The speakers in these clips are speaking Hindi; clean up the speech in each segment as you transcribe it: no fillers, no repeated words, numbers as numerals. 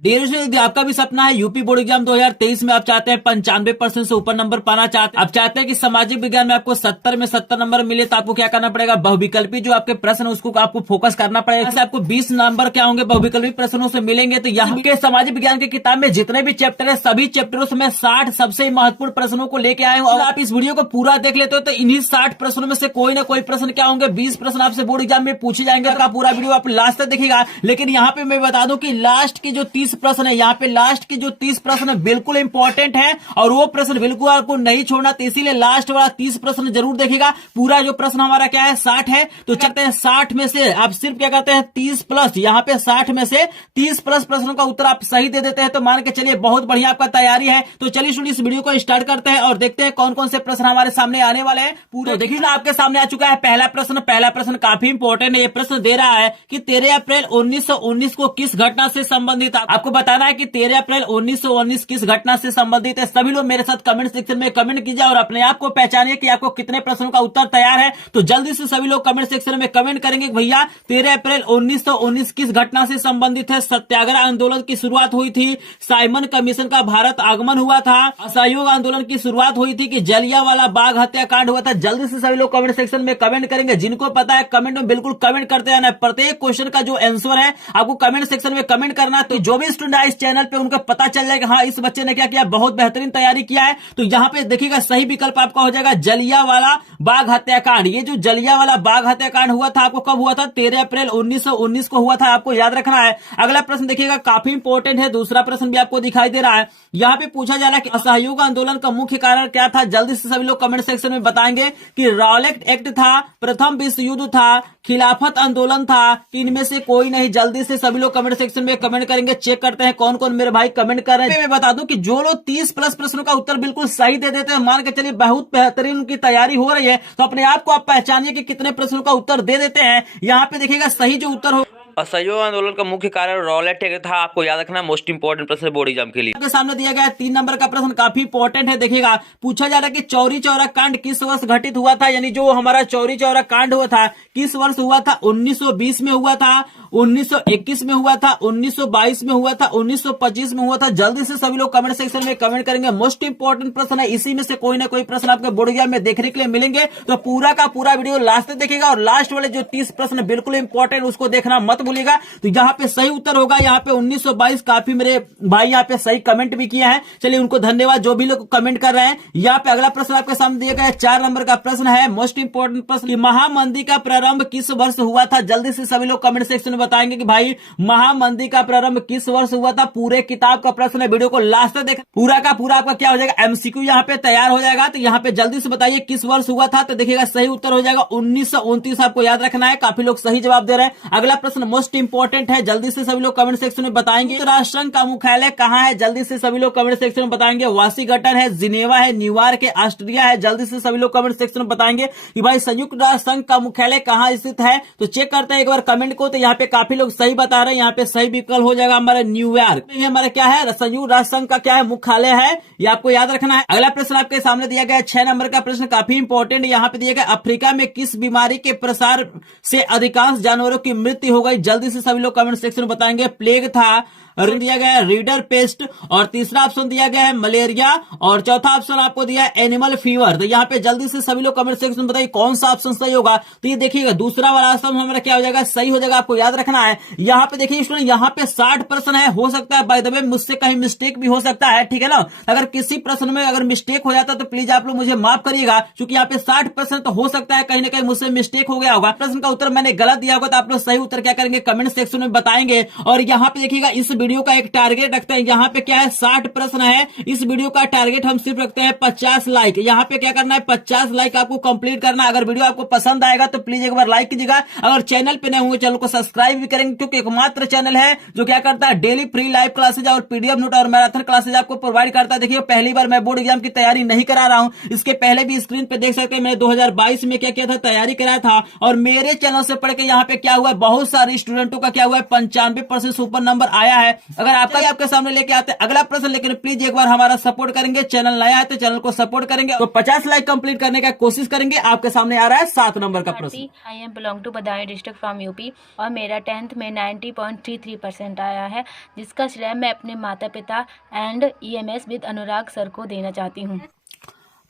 डियर स्टूडेंट, यदि आपका भी सपना है यूपी बोर्ड एग्जाम 2023 में आप चाहते हैं 95% से ऊपर नंबर पाना चाहते हैं, आप चाहते हैं कि सामाजिक विज्ञान में आपको 70 में 70 नंबर मिले, तो आपको क्या करना पड़ेगा, बहुविकल्पी जो आपके प्रश्न उसको आपको फोकस करना पड़ेगा। ऐसे आपको 20 नंबर क्या होंगे बहुविकल्पी प्रश्नों से मिलेंगे। तो यहाँ के सामाजिक विज्ञान की किताब में जितने भी चैप्टर है सभी चैप्टरों से मैं 60 सबसे महत्वपूर्ण प्रश्नों को लेके आया हूँ। और आप इस वीडियो को पूरा देख लेते हो तो इन्हीं 60 प्रश्नों में से कोई ना कोई प्रश्न क्या होंगे, 20 प्रश्न आपसे बोर्ड एग्जाम में पूछे जाएंगे। का पूरा वीडियो आप लास्ट तक देखिएगा। लेकिन यहाँ पे मैं बता दूं कि लास्ट के जो 30 प्रश्न है, यहाँ पे लास्ट के जो 30 प्रश्न बिल्कुल इंपॉर्टेंट है और वो प्रश्न बिल्कुल आपको नहीं छोड़ना। तो इसीलिए लास्ट वाला 30 प्रश्न जरूर देखिएगा। पूरा जो प्रश्न हमारा क्या है 60 है, तो चलते हैं 60 में से आप सिर्फ क्या करते हैं 30 प्लस, यहाँ पे 60 में से 30 प्लस प्रश्नों का उत्तर आप सही दे देते हैं तो मान के चलिए बहुत बढ़िया आपका तैयारी है। तो चलिए स्टूडेंट इस वीडियो को स्टार्ट करते हैं और देखते हैं कौन कौन से प्रश्न हमारे सामने आने वाले हैं। पूरे देखिए ना, आपके सामने आ चुका है पहला प्रश्न। पहला प्रश्न काफी इंपॉर्टेंट है। ये प्रश्न दे रहा है कि 13 अप्रैल 1919 को किस घटना से संबंधित, आपको बताना है कि 13 अप्रैल 1919 किस घटना से संबंधित है। सभी लोग मेरे साथ कमेंट सेक्शन में कमेंट कीजिए और अपने आप को पहचानिए कि आपको कितने प्रश्नों का उत्तर तैयार है। तो जल्दी से सभी लोग कमेंट सेक्शन में कमेंट करेंगे भैया 13 अप्रैल 1919 किस घटना से संबंधित है। सत्याग्रह आंदोलन की शुरुआत हुई थी, साइमन कमीशन का भारत आगमन हुआ था, असहयोग आंदोलन की शुरुआत हुई थी कि जलियांवाला बाग हत्याकांड हुआ था। जल्दी से सभी लोग कमेंट सेक्शन में कमेंट करेंगे। जिनको पता है कमेंट में बिल्कुल कमेंट करते रहना है। प्रत्येक क्वेश्चन का जो आंसर है आपको कमेंट सेक्शन में कमेंट करना है। तो जो भी स्टूडेंट है इस चैनल पे उनको पता चल जाएगा हाँ इस बच्चे ने क्या किया, बहुत बेहतरीन तैयारी किया है। तो यहाँ पे देखिएगा सही विकल्प आपका हो जाएगा जलियांवाला बाग हत्याकांड। ये जो जलियांवाला बाग हत्याकांड हुआ था आपको कब हुआ था, 13 अप्रैल 1919 को हुआ था, आपको याद रखना है। अगला प्रश्न देखिएगा काफी इंपॉर्टेंट है। दूसरा प्रश्न भी आपको दिखाई दे रहा है। यहाँ पे पूछा जा रहा है कि असहयोग आंदोलन का मुख्य कारण क्या था। जल्दी से सभी लोग कमेंट सेक्शन में बताएंगे कि रॉलेट एक्ट था, प्रथम विश्व युद्ध था, खिलाफत आंदोलन था, कि इनमें से कोई नहीं। जल्दी से सभी लोग कमेंट सेक्शन में कमेंट करेंगे। चेक करते हैं कौन कौन मेरे भाई कमेंट कर रहे हैं। मैं बता दूं कि जो लोग 30 प्लस प्रश्नों का उत्तर बिल्कुल सही दे देते हैं, मान के चलिए बहुत बेहतरीन उनकी तैयारी हो रही है। तो अपने आप को आप पहचानिए कि कितने प्रश्नों का उत्तर दे देते हैं। यहाँ पे देखिएगा सही जो उत्तर हो, असहयोग आंदोलन का मुख्य कारण रॉलेट एक्ट था। आपको याद रखना मोस्ट इंपोर्टेंट प्रश्न बोर्ड एग्जाम के लिए। आपके सामने दिया गया 3 नंबर का प्रश्न काफी इंपॉर्टेंट है। देखिएगा पूछा जा रहा है कि चौरी चौरा कांड किस वर्ष घटित हुआ था। यानी जो हमारा चौरी चौरा कांड हुआ था किस वर्ष हुआ था, 1920 में हुआ था, 1921 में हुआ था, 1922 में हुआ था, 1925 में हुआ था। जल्दी से सभी लोग कमेंट सेक्शन में कमेंट करेंगे। मोस्ट इंपॉर्टेंट प्रश्न है, इसी में से कोई ना कोई प्रश्न आपके बोर्ड एग्जाम में देखने के लिए मिलेंगे। तो पूरा का पूरा वीडियो लास्ट तक देखिएगा और लास्ट वाले जो 30 प्रश्न बिल्कुल इंपॉर्टेंट उसको देखना मत भूलिएगा। तो यहाँ पे सही उत्तर होगा यहाँ पे 1922। काफी मेरे भाई यहाँ पे सही कमेंट भी किया है, चलिए उनको धन्यवाद जो भी लोग कमेंट कर रहे हैं। यहाँ पे अगला प्रश्न आपके सामने दिया गया 4 नंबर का प्रश्न है, मोस्ट इंपॉर्टेंट प्रश्न, महामंदी का प्रारंभ किस वर्ष हुआ था। जल्दी से सभी लोग कमेंट सेक्शन में बताएंगे कि भाई महामंदी का प्रारंभ किस वर्ष हुआ था। पूरे किताब का प्रश्न है, वीडियो को लास्ट तक देखें। पूरा का पूरा आपका क्या हो जाएगा एमसीक्यू यहाँ पे तैयार हो जाएगा। तो यहाँ पे जल्दी से बताइए किस वर्ष हुआ था। तो देखिएगा सही उत्तर हो जाएगा 1929। आपको याद रखना है, काफी लोग सही जवाब दे रहे हैं। अगला प्रश्न मोस्ट इंपॉर्टेंट है, जल्दी से सभी लोग कमेंट सेक्शन में बताएंगे। तो राष्ट्र संघ का मुख्यालय कहाँ है। जल्दी से सभी लोग कमेंट सेक्शन में बताएंगे। वाशिंगटन है, जिनेवा है, न्यूयॉर्क है, ऑस्ट्रिया है। जल्दी से सभी लोग कमेंट सेक्शन में बताएंगे कि भाई संयुक्त राष्ट्र संघ का मुख्यालय कहाँ स्थित है। तो चेक करते हैं एक बार कमेंट को। तो यहाँ पे काफी लोग सही बता रहे हैं। यहाँ पे सही विकल्प हो जाएगा हमारा न्यूयॉर्क। हमारा क्या है, संयुक्त राष्ट्र संघ का क्या है मुख्यालय है, ये आपको याद रखना है। अगला प्रश्न आपके सामने दिया गया 6 नंबर का प्रश्न काफी इंपॉर्टेंट। यहाँ पे दिया गया अफ्रीका में किस बीमारी के प्रसार से अधिकांश जानवरों की मृत्यु हो गई। जल्दी से सभी लोग कमेंट सेक्शन में बताएंगे। प्लेग था, दिया गया है रीडर पेस्ट, और तीसरा ऑप्शन दिया गया है मलेरिया, और चौथा ऑप्शन आपको दिया है एनिमल फीवर। तो यहाँ पे जल्दी से सभी लोग कमेंट सेक्शन में बताइए कौन सा ऑप्शन सही होगा। तो ये देखिएगा दूसरा वाला ऑप्शन हमारा क्या हो जाएगा, सही हो जाएगा। आपको याद रखना है। यहाँ पे देखिए स्टूडेंट यहाँ पे 60 प्रश्न है, हो सकता है बाय द वे मुझसे कहीं मिस्टेक भी हो सकता है, ठीक है ना। अगर किसी प्रश्न में अगर मिस्टेक हो जाता तो प्लीज आप लोग मुझे माफ करिएगा, क्योंकि यहाँ पे 60 प्रश्न तो हो सकता है कहीं ना कहीं मुझसे मिस्टेक हो गया होगा। प्रश्न का उत्तर मैंने गलत दिया होगा तो आप लोग सही उत्तर क्या करेंगे कमेंट सेक्शन में बताएंगे। और यहाँ पे देखिएगा इस वीडियो का एक टारगेट रखते हैं। यहाँ पे क्या है 60 प्रश्न है, इस वीडियो का टारगेट हम सिर्फ रखते हैं 50 लाइक। यहाँ पे क्या करना है 50 लाइक आपको कंप्लीट करना है। अगर वीडियो आपको पसंद आएगा तो प्लीज एक बार लाइक कीजिएगा। अगर चैनल पे नए होंगे चैनल को सब्सक्राइब भी करेंगे, क्योंकि एकमात्र चैनल है जो क्या करता है डेली फ्री लाइव क्लासेज और पीडीएफ नोट और मैराथन क्लासेज आपको प्रोवाइड करता है। देखिए पहली बार मैं बोर्ड एग्जाम की तैयारी नहीं करा रहा हूँ, इसके पहले भी स्क्रीन पे देख सकते हैं मैंने 2022 में क्या किया था, तैयारी कराया था। और मेरे चैनल से पढ़ के यहाँ पे क्या हुआ है, बहुत सारे स्टूडेंटों का क्या हुआ है 95% सुपर नंबर आया है। अगर आपके सामने लेके आते हैं अगला प्रश्न, लेकिन प्लीज एक बार हमारा सपोर्ट करेंगे, चैनल नया है तो चैनल को सपोर्ट करेंगे, तो 50 लाइक कंप्लीट करने का कोशिश करेंगे। आपके सामने आ रहा है 7 नंबर का प्रश्न। I am belong to Budaun district from UP और मेरा 10th में 90.33% आया है, जिसका श्रेय मैं अपने माता पिता and EMS with Anurag sir को देना चाहती हूँ।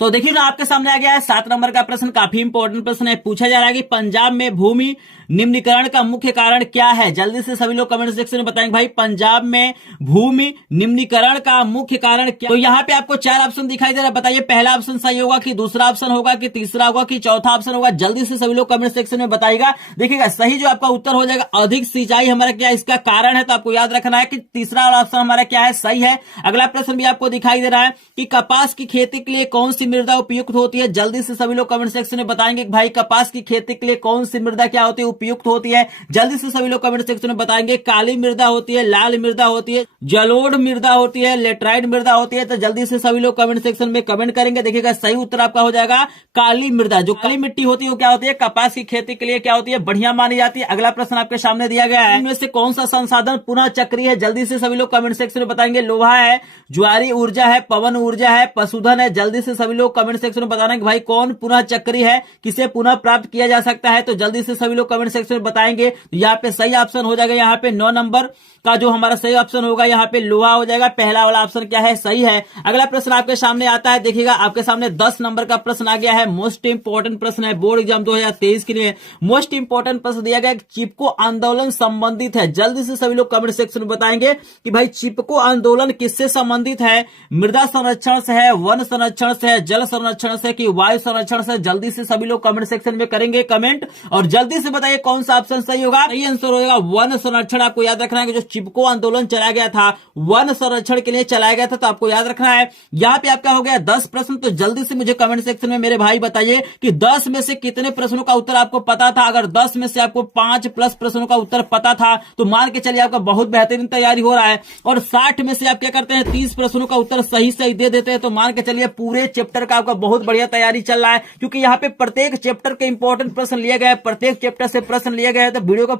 तो देखिए ना, आपके सामने आ गया है 7 नंबर का प्रश्न। काफी इंपॉर्टेंट प्रश्न है। पूछा जा रहा है कि पंजाब में भूमि निम्नीकरण का मुख्य कारण क्या है? जल्दी से सभी लोग कमेंट सेक्शन में बताएंगे भाई, पंजाब में भूमि निम्नीकरण का मुख्य कारण क्या? तो यहाँ पे आपको 4 ऑप्शन दिखाई दे रहा है, बताइए पहला ऑप्शन सही होगा कि दूसरा ऑप्शन होगा कि तीसरा होगा कि चौथा ऑप्शन होगा? जल्दी से सभी लोग कमेंट सेक्शन में बताइएगा। देखिएगा सही जो आपका उत्तर हो जाएगा अधिक सिंचाई हमारा क्या इसका कारण है, तो आपको याद रखना है कि तीसरा वाला ऑप्शन हमारा क्या है, सही है। अगला प्रश्न भी आपको दिखाई दे रहा है कि कपास की खेती के लिए कौन सी मृदा उपयुक्त होती है? जल्दी से सभी लोग कमेंट सेक्शन में बताएंगे कि भाई कपास की खेती के लिए कौन सी मृदा क्या होती है, उपयुक्त होती है? जल्दी से सभी लोग कमेंट सेक्शन में बताएंगे। काली मृदा होती है, लाल मृदा होती है, जलोढ़ मृदा होती है, लेटराइट मृदा होती है? तो जल्दी से सभी लोग कमेंट सेक्शन में कमेंट करेंगे। देखिएगा सही उत्तर आपका हो जाएगा काली मृदा। जो काली मिट्टी होती है वो क्या होती है, कपास की खेती के लिए क्या होती है, बढ़िया मानी जाती है। अगला प्रश्न आपके सामने दिया गया है, इनमें से कौन सा संसाधन पुनः चक्रीय है? जल्दी से सभी लोग कमेंट सेक्शन में बताएंगे। लोहा है, ज्वारी ऊर्जा है, पवन ऊर्जा है, पशुधन है? जल्दी से सभी लोग कमेंट सेक्शन में बताना कि भाई कौन पुनः चक्रीय है, किसे पुनः प्राप्त किया जा सकता है? तो जल्दी से सभी लोग कमेंट सेक्शन में बताएंगे। तो यहाँ पे सही ऑप्शन हो जाएगा, यहाँ पे 9 नंबर का जो हमारा सही ऑप्शन होगा यहाँ पे लोहा हो जाएगा। पहला वाला ऑप्शन क्या है, सही है। अगला प्रश्न आपके सामने आता है, देखिएगा आपके सामने 10 नंबर का प्रश्न आ गया है। मोस्ट इंपोर्टेंट प्रश्न है, बोर्ड एग्जाम 2023 के लिए मोस्ट इंपोर्टेंट प्रश्न दिया गया। चिपको आंदोलन संबंधित है? जल्दी से सभी लोग कमेंट सेक्शन में बताएंगे कि भाई चिपको आंदोलन किससे संबंधित है? मृदा संरक्षण से है, वन संरक्षण से है, जल संरक्षण से कि वायु संरक्षण से? जल्दी से सभी लोग कमेंट सेक्शन में करेंगे कमेंट और जल्दी से बताइए कौन सा ऑप्शन सही होगा। सही आंसर हो जाएगा वन संरक्षण। आपको याद रखना है कि जो चिपको आंदोलन चलाया गया था वन संरक्षण के लिए चलाया गया था, तो आपको याद रखना है। यहाँ पे आपका हो गया 10 प्रश्न। तो जल्दी से मुझे कमेंट सेक्शन में मेरे भाई बताइए कि 10 में से कितने प्रश्नों का उत्तर आपको पता था। अगर 10 में से आपको 5 प्लस प्रश्नों का उत्तर पता था तो मान के चलिए आपका बहुत बेहतरीन तैयारी हो रहा है। और 60 में से आप क्या करते हैं, 30 प्रश्नों का उत्तर सही सही दे देते हैं, तो मान के चलिए पूरे चैप्टर का आपका बहुत बढ़िया तैयारी चल रहा है। क्योंकि यहाँ पे प्रत्येक चैप्टर के इंपॉर्टेंट प्रश्न लिए गए, प्रत्येक चैप्टर से प्रश्न लिए गए, तो वीडियो का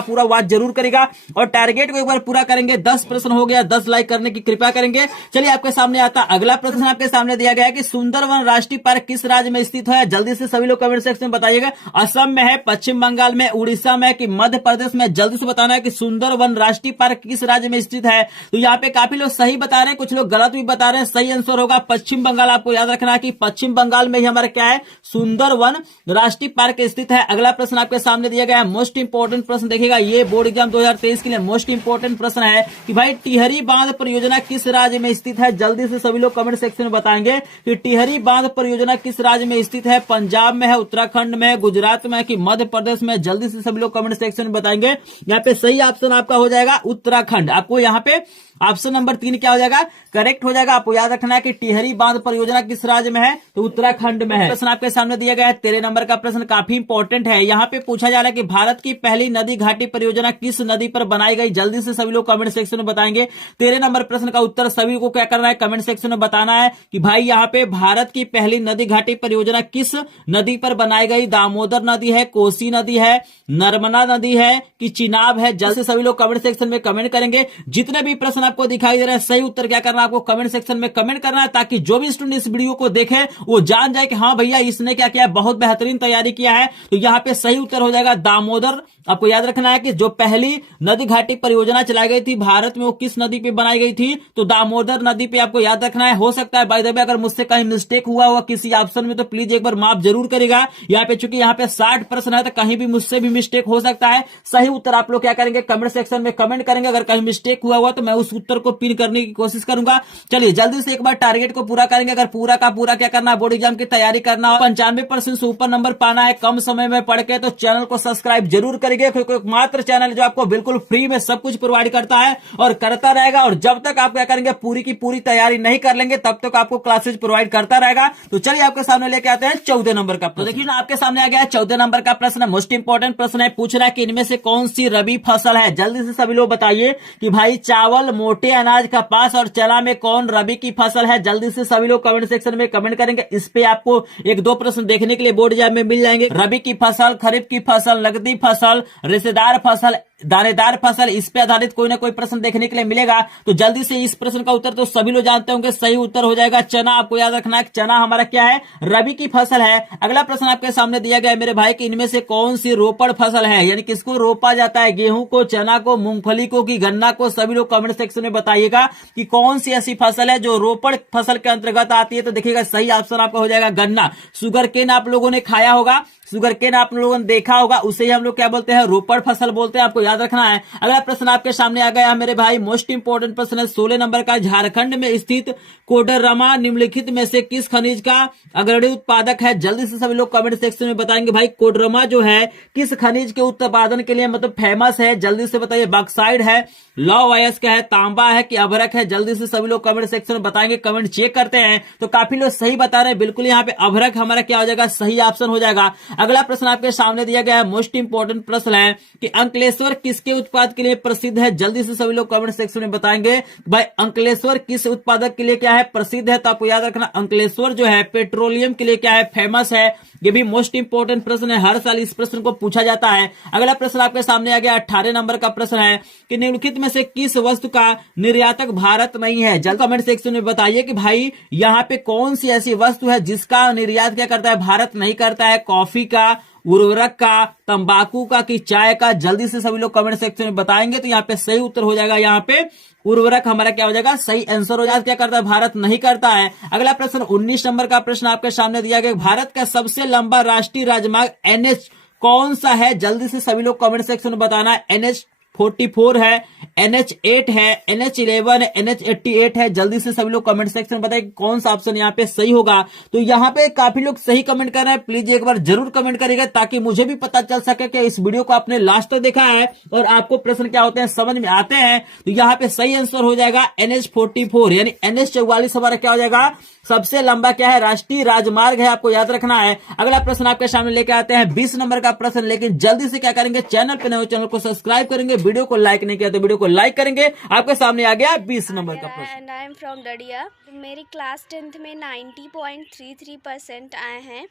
पूरा वॉच जरूर करेगा और टारगेट को एक बार पूरा करेंगे। 10 प्रश्न हो गया, 10 लाइक करने की कृपा करेंगे। चलिए आपके सामने आता अगला प्रश्न आपके सामने दिया गया है कि सुंदरवन राष्ट्रीय पार्क किस राज्य में स्थित है? जल्दी से सभी लोग कमेंट सेक्शन में बताइएगा। असम में है, पश्चिम बंगाल में, उड़ीसा में कि मध्य प्रदेश में? जल्दी से बताना है कि सुंदरवन राष्ट्रीय पार्क किस राज्य में स्थित है। तो यहाँ पे काफी लोग सही बता रहे हैं, कुछ लोग गलत भी बता रहे हैं। सही आंसर होगा पश्चिम बंगाल। आपको याद रखना है कि पश्चिम बंगाल में ही हमारा क्या है, सुंदरवन राष्ट्रीय पार्क स्थित है। अगला प्रश्न आपके सामने दिया गया है, मोस्ट इंपोर्टेंट प्रश्न। देखिएगा ये बोर्ड एग्जाम 2023 के लिए मोस्ट इंपोर्टेंट प्रश्न है कि भाई टिहरी बांध परियोजना किस राज्य में स्थित है? जल्दी से सभी लोग कमेंट सेक्शन में बताएंगे कि टिहरी बांध परियोजना किस राज्य में स्थित है। पंजाब में है, उत्तराखंड में है, गुजरात में है कि मध्य प्रदेश में? जल्दी से सभी लोग कमेंट सेक्शन में बताएंगे। यहाँ पे सही ऑप्शन आपका हो जाएगा उत्तराखंड। आपको यहाँ पे ऑप्शन नंबर 3 क्या हो जाएगा, करेक्ट हो जाएगा। आपको याद रखना है कि टिहरी बांध परियोजना किस राज्य में है, तो उत्तराखंड में है। प्रश्न आपके सामने दिया गया है 13 नंबर का प्रश्न, काफी इंपॉर्टेंट है। यहाँ पे पूछा जा रहा है कि भारत की पहली नदी घाटी परियोजना किस नदी पर बनाई गई? जल्दी से सभी लोग कमेंट सेक्शन में बताएंगे। 13 नंबर प्रश्न का उत्तर सभी को क्या करना है, कमेंट सेक्शन में बताना है कि भाई यहाँ पे भारत की पहली नदी घाटी परियोजना किस नदी पर बनाई गई? दामोदर नदी है, कोसी नदी है, नर्मदा नदी है कि चिनाब है? जल्द से सभी लोग कमेंट सेक्शन में कमेंट करेंगे। जितने भी प्रश्न आपको दिखाई दे रहे हैं सही उत्तर क्या करना है, आपको कमेंट सेक्शन में कमेंट करना है, ताकि जो भी स्टूडेंट इस वीडियो को देखे वो जान जाए कि हाँ भैया इसने क्या किया, बहुत बेहतरीन तैयारी किया है। तो यहाँ पे सही उत्तर हो जाएगा दामोदर। आपको याद रखना है कि जो पहली नदी घाटी परियोजना चलाई गई थी भारत में वो किस नदी पे बनाई गई थी, तो दामोदर नदी पे आपको याद रखना है। हो सकता है बाय द वे अगर मुझसे कहीं मिस्टेक हुआ होगा किसी ऑप्शन में तो प्लीज एक बार माफ जरूर करेगा। यहाँ पे चूंकि यहाँ पे 60 प्रश्न है तो कहीं भी मुझसे भी मिस्टेक हो सकता है। सही उत्तर आप लोग क्या करेंगे, कमेंट सेक्शन में कमेंट करेंगे। अगर कहीं मिस्टेक हुआ तो मैं उस उत्तर को पिन करने की कोशिश करूंगा। चलिए जल्दी से एक बार टारगेट को पूरा करेंगे। अगर पूरा का पूरा क्या करना है, बोर्ड एग्जाम की तैयारी करना हो, 95% से ऊपर नंबर पाना है कम समय में पढ़ के, तो चैनल को सब्सक्राइब जरूर करेंगे, क्योंकि एकमात्र चैनल जो आपको बिल्कुल फ्री में सब कुछ प्रोवाइड करता है और करता रहेगा। और जब तक आप क्या करेंगे, पूरी की पूरी तैयारी नहीं कर लेंगे तब तक आपको क्लासेज प्रोवाइड करता रहेगा। तो चलिए आपके सामने लेके आते हैं 14 नंबर का प्रश्न। देखिए ना आपके सामने आ गया 14 नंबर का प्रश्न, मोस्ट इंपोर्टेंट प्रश्न है। पूछ रहा है कि इनमें से कौन सी रबी फसल है। जल्दी से सभी लोग बताइए कि भाई चावल, मोटे अनाज, कपास और चना में कौन रबी की फसल है। जल्दी से सभी लोग कमेंट सेक्शन में कमेंट करेंगे। इस पे आपको 1-2 प्रश्न देखने के लिए बोर्ड एग्जाम में मिल जाएंगे। रबी की फसल, खरीफ की फसल, नकदी फसल, रेशेदार फसल, दानेदार फसल, इस पे आधारित कोई ना कोई प्रश्न देखने के लिए मिलेगा। तो जल्दी से इस प्रश्न का उत्तर तो सभी लोग जानते होंगे, सही उत्तर हो जाएगा चना। आपको याद रखना है चना हमारा क्या है, रबी की फसल है। अगला प्रश्न आपके सामने दिया गया है मेरे भाई कि इनमें से कौन सी रोपड़ फसल है, यानी किसको रोपा जाता है, गेहूं को, चना को, मूंगफली को कि गन्ना को। सभी लोग कमेंट सेक्शन में बताइएगा कि कौन सी ऐसी फसल है जो रोपड़ फसल के अंतर्गत आती है। तो देखिएगा सही ऑप्शन आपका हो जाएगा गन्ना। शुगर केन आप लोगों ने खाया होगा, शुगर केन आप लोगों ने देखा होगा, उसे ही हम लोग क्या बोलते हैं, रोपड़ फसल बोलते हैं। आपको याद रखना है। अगला प्रश्न आपके सामने आ गया मेरे भाई, मोस्ट इंपोर्टेंट प्रश्न है 16 नंबर का। झारखंड में स्थित कोडरमा निम्नलिखित में से किस खनिज का अग्रणी उत्पादक है। जल्दी से सभी लोग कमेंट सेक्शन में बताएंगे भाई कोडरमा जो है किस खनिज के उत्पादन के लिए मतलब फेमस है। जल्दी से बताइए, बॉक्साइड है, लौह अयस्क है, तांबा है कि अभ्रक है। जल्दी से सभी लोग कमेंट सेक्शन में बताएंगे। कमेंट चेक करते हैं तो काफी लोग सही बता रहे हैं, बिल्कुल यहाँ पे अभ्रक हमारा क्या हो जाएगा, सही ऑप्शन हो जाएगा। अगला प्रश्न आपके सामने दिया गया है, मोस्ट इंपोर्टेंट प्रश्न है कि अंकलेश्वर किसके उत्पाद के लिए प्रसिद्ध है। जल्दी से सभी लोग कमेंट सेक्शन में बताएंगे भाई अंकलेश्वर किस उत्पादक के लिए क्या है, प्रसिद्ध है। तो आपको याद रखना अंकलेश्वर जो है पेट्रोलियम के लिए क्या है, फेमस है। ये भी मोस्ट इंपोर्टेंट प्रश्न है, हर साल इस प्रश्न को पूछा जाता है। अगला प्रश्न आपके सामने आ गया 18 नंबर का प्रश्न है कि निम्नलिखित में से किस वस्तु का निर्यातक भारत नहीं है। जल्द कमेंट सेक्शन में बताइए कि भाई यहाँ पे कौन सी ऐसी वस्तु है जिसका निर्यात क्या करता है, भारत नहीं करता है। कॉफी का, उर्वरक का, तंबाकू का कि चाय का। जल्दी से सभी लोग कमेंट सेक्शन में बताएंगे तो यहाँ पे सही उत्तर हो जाएगा, यहाँ पे उर्वरक हमारा क्या हो जाएगा, सही आंसर हो जाएगा। क्या करता है, भारत नहीं करता है। अगला प्रश्न 19 नंबर का प्रश्न आपके सामने दिया गया, भारत का सबसे लंबा राष्ट्रीय राजमार्ग NH कौन सा है। जल्दी से सभी लोग कमेंट सेक्शन में बताना है। NH44 है, NH8 है, NH11 है, NH88 है। जल्दी से सभी लोग कमेंट सेक्शन में बताएं कौन सा ऑप्शन यहाँ पे सही होगा। तो यहाँ पे काफी लोग सही कमेंट कर रहे हैं, प्लीज एक बार जरूर कमेंट करिएगा ताकि मुझे भी पता चल सके कि इस वीडियो को आपने लास्ट तक देखा है और आपको प्रश्न क्या होते हैं समझ में आते हैं। तो यहाँ पे सही आंसर हो जाएगा NH44, यानी NH44 हमारा क्या हो जाएगा, सबसे लंबा क्या है, राष्ट्रीय राजमार्ग है। आपको याद रखना है। अगला प्रश्न आपके सामने लेके आते हैं 20 नंबर का प्रश्न, लेकिन जल्दी से क्या करेंगे, चैनल पे नए हो चैनल को सब्सक्राइब करेंगे, वीडियो को लाइक नहीं किया तो वीडियो को लाइक करेंगे। आपके सामने आ गया 20 नंबर का प्रश्न। And I am from India. मेरी क्लास 10th में 90.33% आए हैं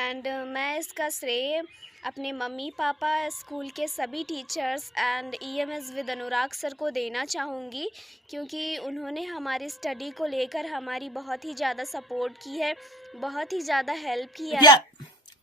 एंड मैं इसका श्रेय अपने मम्मी पापा, स्कूल के सभी teachers and EMS with Anurag sir को देना चाहूँगी, क्योंकि उन्होंने हमारी स्टडी को लेकर हमारी बहुत ही ज़्यादा सपोर्ट की है, बहुत ही ज़्यादा हेल्प की है।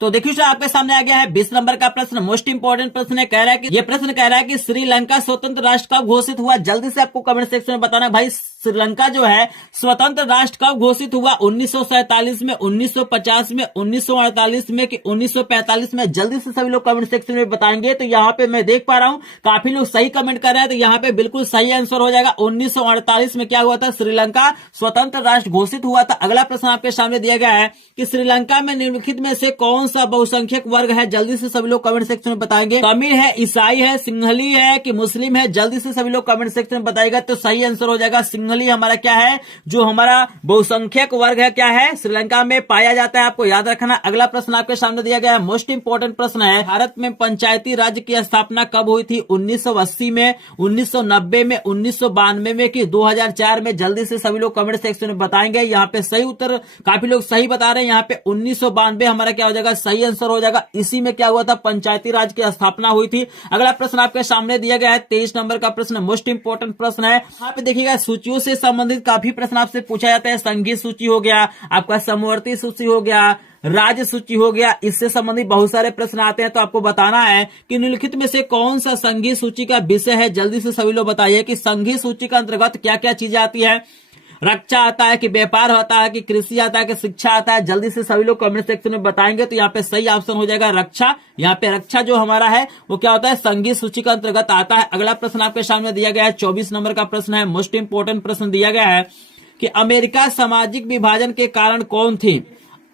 तो देखिए सर आपके सामने आ गया है 20 नंबर का प्रश्न, मोस्ट इंपोर्टेंट प्रश्न है। कह रहा है कि ये प्रश्न कह रहा है कि श्रीलंका स्वतंत्र राष्ट्र कब घोषित हुआ। जल्दी से आपको कमेंट सेक्शन में बताना भाई श्रीलंका जो है स्वतंत्र राष्ट्र कब घोषित हुआ, 1947 में, 1950 में, 1948 में कि 1945 में। जल्दी से सभी लोग कमेंट सेक्शन में बताएंगे। तो यहाँ पे मैं देख पा रहा हूँ काफी लोग सही कमेंट कर रहे हैं, तो यहाँ पे बिल्कुल सही आंसर हो जाएगा। 1948 में क्या हुआ था, श्रीलंका स्वतंत्र राष्ट्र घोषित हुआ था। अगला प्रश्न आपके सामने दिया गया है कि श्रीलंका में निम्नलिखित में से कौन सा बहुसंख्यक वर्ग है। जल्दी से सभी लोग कमेंट सेक्शन में बताएंगे, तमिल है, ईसाई है, सिंहली है कि मुस्लिम है। जल्दी से सभी लोग कमेंट सेक्शन में बताएगा तो सही आंसर हो जाएगा सिंहली हमारा क्या है, जो हमारा बहुसंख्यक वर्ग है क्या है, श्रीलंका में पाया जाता है। आपको याद रखना। अगला प्रश्न आपके सामने दिया गया है, मोस्ट इंपोर्टेंट प्रश्न है, भारत में पंचायती राज्य की स्थापना कब हुई थी, 1980 में, 1990 में, 1992 में कि 2004 में। जल्दी से सभी लोग कमेंट सेक्शन में बताएंगे। यहाँ पे सही उत्तर काफी लोग सही बता रहे हैं, यहाँ पे 1992 हमारा क्या हो जाएगा, सही आंसर हो जाएगा। इसी में क्या हुआ था, पंचायती राज की स्थापना हुई थी। अगला प्रश्न आपके सामने दिया गया है 23 नंबर का प्रश्न, मोस्ट इंपोर्टेंट प्रश्न है। यहाँ पे देखिएगा सूचियों से संबंधित काफी प्रश्न आपसे पूछा जाता है। संघीय सूची हो गया, आपका समवर्ती सूची हो गया, राज्य सूची हो गया, इससे संबंधित बहुत सारे प्रश्न आते हैं। तो आपको बताना है कि निम्नलिखित में से कौन सा संघीय सूची का विषय है। जल्दी से सभी लोग बताइए कि संघीय सूची के अंतर्गत क्या क्या चीजें आती है। रक्षा आता है कि व्यापार होता है कि कृषि आता है कि शिक्षा आता है। जल्दी से सभी लोग कमेंट सेक्शन में बताएंगे। तो यहाँ पे सही ऑप्शन हो जाएगा रक्षा। यहाँ पे रक्षा जो हमारा है वो क्या होता है, संघीय सूची के अंतर्गत आता है। अगला प्रश्न आपके सामने दिया गया है 24 नंबर का प्रश्न है, मोस्ट इंपोर्टेंट प्रश्न दिया गया है कि अमेरिका सामाजिक विभाजन के कारण कौन थी,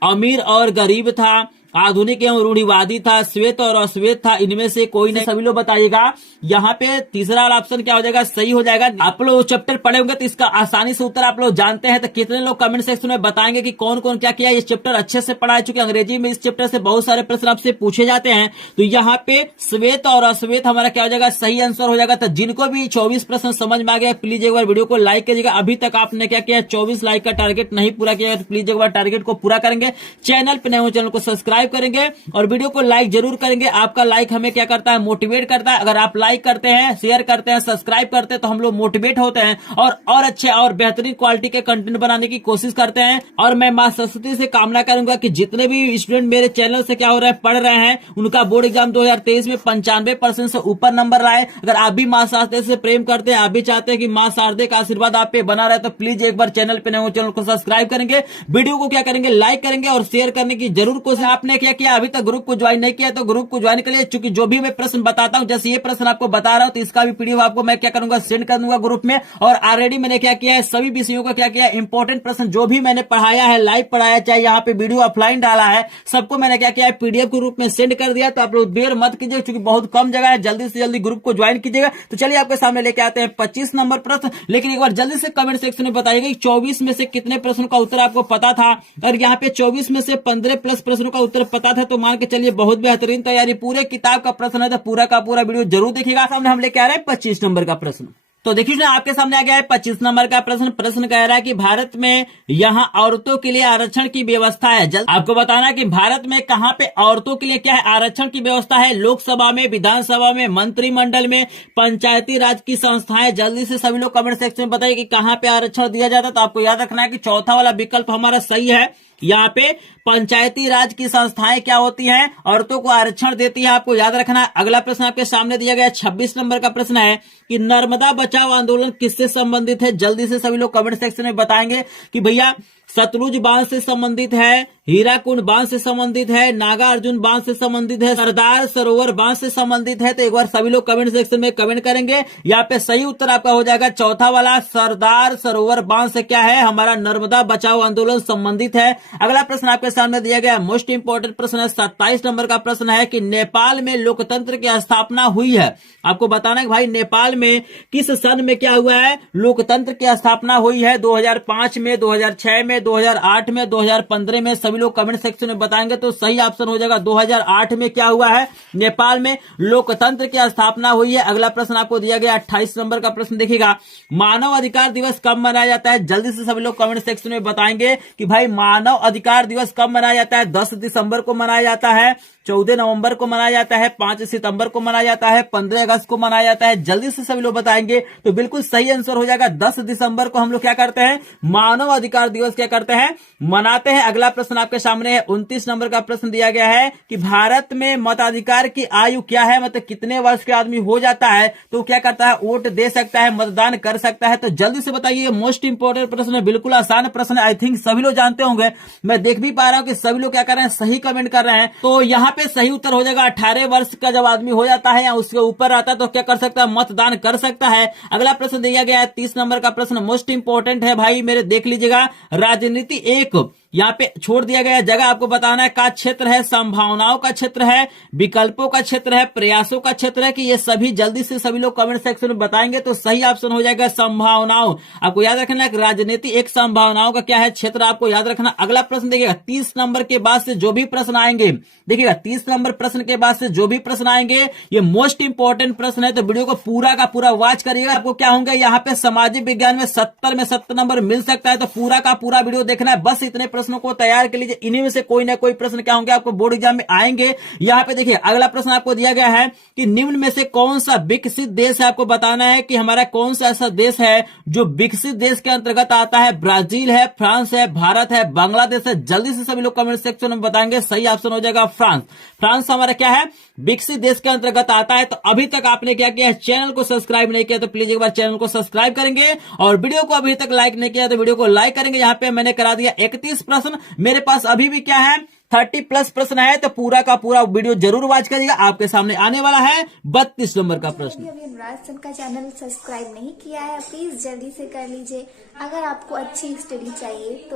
अमीर और गरीब था, आधुनिक एवं रूढ़िवादी था, श्वेत और अश्वेत था, इनमें से कोई नहीं। सभी लोग बताइएगा। यहाँ पे तीसरा ऑप्शन क्या हो जाएगा, सही हो जाएगा। आप लोग चैप्टर पढ़े होंगे तो इसका आसानी से उत्तर आप लोग जानते हैं। तो कितने लोग कमेंट सेक्शन में बताएंगे कि कौन कौन क्या किया। ये चैप्टर अच्छे से पढ़ा है, चूंकि अंग्रेजी में इस चैप्टर से बहुत सारे प्रश्न आपसे पूछे जाते हैं। तो यहाँ पे श्वेत और अश्वेत हमारा क्या हो जाएगा, सही आंसर हो जाएगा। तो जिनको भी 24 प्रश्न समझ में आ गया प्लीज एक बार वीडियो को लाइक कीजिएगा। अभी तक आपने क्या किया, 24 लाइक का टारगेट नहीं पूरा किया तो प्लीज एक बार टारगेट को पूरा करेंगे। चैनल पर नए हो चैनल को सब्सक्राइब सब्सक्राइब करेंगे और वीडियो को लाइक जरूर करेंगे। आपका लाइक हमें क्या करता है, मोटिवेट करता है। अगर आप लाइक करते हैं, शेयर करते हैं, सब्सक्राइब करते हैं तो हम लोग मोटिवेट होते हैं और अच्छे और बेहतरीन क्वालिटी के कंटेंट बनाने की कोशिश करते हैं। और मैं मां सरस्वती से कामना करूंगा कि जितने भी स्टूडेंट मेरे चैनल से क्या हो रहा है, पढ़ रहे हैं, उनका बोर्ड एग्जाम 2023 में 95% से ऊपर नंबर लाए। अगर आप भी मां शारदे से प्रेम करते हैं, आप भी चाहते हैं कि मां शारदे का आशीर्वाद आप पे बना रहे, तो प्लीज एक बार चैनल पे नए हो, चैनल को सब्सक्राइब करेंगे, वीडियो को क्या करेंगे, लाइक करेंगे और शेयर करने की जरूर कोशिश। आपने क्या किया, अभी तक ग्रुप को ज्वाइन नहीं किया तो ग्रुप को ज्वाइन करिए, क्योंकि जो भी मैं प्रश्न बताता हूं, जैसे ये प्रश्न आपको बता रहा हूं, तो इसका भी पीडीएफ आपको मैं क्या करूंगा, सेंड कर दूंगा ग्रुप में। और ऑलरेडी मैंने क्या किया है, सभी विषयों का क्या किया, इंपॉर्टेंट प्रश्न जो भी मैंने पढ़ाया है, लाइव पढ़ाया, चाहे यहाँ पे वीडियो ऑफलाइन डाला है, सबको मैंने क्या किया है, पीडीएफ के रूप में सेंड कर दिया। तो आप लोग देर मत कीजिए, क्योंकि बहुत कम जगह है, जल्दी से जल्दी ग्रुप को ज्वाइन कीजिएगा। तो चलिए आपके सामने लेके आते हैं 25 नंबर प्रश्न। लेकिन एक बार जल्दी से कमेंट सेक्शन में बताइएगा कि 24 में से कितने प्रश्नों का उत्तर आपको पता था। और यहाँ पे 24 में से 15 प्लस प्रश्नों का उत्तर पता था, तो मान के चलिए बहुत बेहतरीन तैयारी। पूरे किताब का प्रश्न है तो पूरा का पूरा वीडियो जरूर देखिएगा। सामने हम लेके आ रहे हैं 25 नंबर का प्रश्न। तो देखिए ना, आपके सामने आ गया है 25 नंबर का प्रश्न। प्रश्न कह रहा है कि भारत में यहाँ औरतों के लिए आरक्षण की व्यवस्था है। जल्द आपको बताना है कि भारत में कहाँ पे औरतों के लिए क्या है, आरक्षण की व्यवस्था है। लोकसभा में, विधानसभा में, मंत्रिमंडल में, पंचायती राज की संस्थाएं। जल्दी से सभी लोग कमेंट सेक्शन में बताइए कि कहाँ पे आरक्षण दिया जाता है। तो आपको याद रखना है कि चौथा वाला विकल्प हमारा सही है। यहाँ पे पंचायती राज की संस्थाएं क्या होती हैं, औरतों को आरक्षण देती है, आपको याद रखना है। अगला प्रश्न आपके सामने दिया गया 26 नंबर का प्रश्न है कि नर्मदा बचाओ आंदोलन किससे संबंधित है। जल्दी से सभी लोग कमेंट सेक्शन में बताएंगे कि भैया सतलुज बांध से संबंधित है, हीराकुंड बांध से संबंधित है, नागा अर्जुन बांध से संबंधित है, सरदार सरोवर बांध से संबंधित है। तो एक बार सभी लोग कमेंट सेक्शन में कमेंट करेंगे। यहाँ पे सही उत्तर आपका हो जाएगा चौथा वाला, सरदार सरोवर बांध से क्या है, हमारा नर्मदा बचाओ आंदोलन संबंधित है। अगला प्रश्न आपके सामने दिया गया मोस्ट इंपोर्टेंट प्रश्न है, 27 नंबर का प्रश्न है कि नेपाल में लोकतंत्र की स्थापना हुई है। आपको बताना है कि भाई नेपाल में किस सन में क्या हुआ है, लोकतंत्र की स्थापना हुई है। 2005 में, 2006 में, 2008 में, 2015 में। सभी लोग कमेंट सेक्शन में बताएंगे तो सही ऑप्शन हो जाएगा 2008 में क्या हुआ है, नेपाल में लोकतंत्र की स्थापना हुई है। अगला प्रश्न आपको दिया गया 28 नंबर का प्रश्न देखिएगा, मानव अधिकार दिवस कब मनाया जाता है। जल्दी से सभी लोग कमेंट सेक्शन में बताएंगे कि भाई मानव अधिकार दिवस कब मनाया जाता है। 10 दिसंबर को मनाया जाता है, 14 नवंबर को मनाया जाता है, 5 सितंबर को मनाया जाता है, 15 अगस्त को मनाया जाता है। जल्दी से सभी लोग बताएंगे तो बिल्कुल सही आंसर हो जाएगा 10 दिसंबर को हम लोग क्या करते हैं, मानव अधिकार दिवस क्या करते हैं, मनाते हैं। अगला प्रश्न आपके सामने है 29 नंबर का प्रश्न दिया गया है कि भारत में मताधिकार की आयु क्या है, मतलब कितने वर्ष के आदमी हो जाता है तो क्या करता है, वोट दे सकता है, मतदान कर सकता है। तो जल्दी से बताइए, मोस्ट इंपोर्टेंट प्रश्न है, बिल्कुल आसान प्रश्न है। आई थिंक सभी लोग जानते होंगे, मैं देख भी पा रहा हूं कि सभी लोग क्या कर रहे हैं, सही कमेंट कर रहे हैं। तो यहाँ पे सही उत्तर हो जाएगा 18 वर्ष का जब आदमी हो जाता है या उसके ऊपर आता है तो क्या कर सकता है, मतदान कर सकता है। अगला प्रश्न दिया गया है 30 नंबर का प्रश्न, मोस्ट इंपोर्टेंट है भाई मेरे, देख लीजिएगा। राजनीति एक यहाँ पे छोड़ दिया गया जगह आपको बताना है का क्षेत्र है, संभावनाओं का क्षेत्र है, विकल्पों का क्षेत्र है, प्रयासों का क्षेत्र है, कि ये सभी जल्दी से सभी लोग कमेंट सेक्शन में बताएंगे तो सही ऑप्शन हो जाएगा संभावनाओं। आपको याद रखना है राजनीति एक संभावनाओं का क्या है, क्षेत्र, आपको याद रखना। अगला प्रश्न देखिएगा 30 नंबर के बाद से जो भी प्रश्न आएंगे, देखिएगा 30 नंबर प्रश्न के बाद से जो भी प्रश्न आएंगे ये मोस्ट इंपोर्टेंट प्रश्न है, तो वीडियो को पूरा का पूरा वॉच करिएगा। आपको क्या होंगे, यहाँ पे सामाजिक विज्ञान में 70 में 70 नंबर मिल सकता है, तो पूरा का पूरा वीडियो देखना है। बस इतने प्रश्नों को तैयार कर लीजिए, इन्हीं में से कोई ना कोई प्रश्न क्या होंगे आपको बोर्ड एग्जाम में आएंगे। यहाँ पे देखिए अगला प्रश्न आपको दिया गया है कि निम्न में से कौन सा विकसित देश है। आपको बताना है कि हमारा कौन सा ऐसा देश है जो विकसित देश के अंतर्गत आता है। ब्राजील है, फ्रांस है, भारत है, बांग्लादेश है। जल्दी से सभी लोग कमेंट सेक्शन में बताएंगे, सही ऑप्शन हो जाएगा फ्रांस। फ्रांस हमारा क्या है, विकसित देश के अंतर्गत आता है। तो अभी तक आपने क्या किया है, चैनल को सब्सक्राइब नहीं किया तो प्लीज एक बार चैनल को सब्सक्राइब करेंगे, और वीडियो को अभी तक लाइक नहीं किया तो वीडियो को लाइक करेंगे। यहाँ पे मैंने करा दिया 31 प्रश्न, मेरे पास अभी भी क्या है 30 प्लस प्रश्न है, तो पूरा का पूरा वीडियो जरूर वॉच करिएगा। आपके सामने आने वाला है 32 नंबर का प्रश्न। अभी अनुराग सर का चैनल सब्सक्राइब नहीं किया है, प्लीज जल्दी से कर लीजिए अगर आपको अच्छी स्टडी चाहिए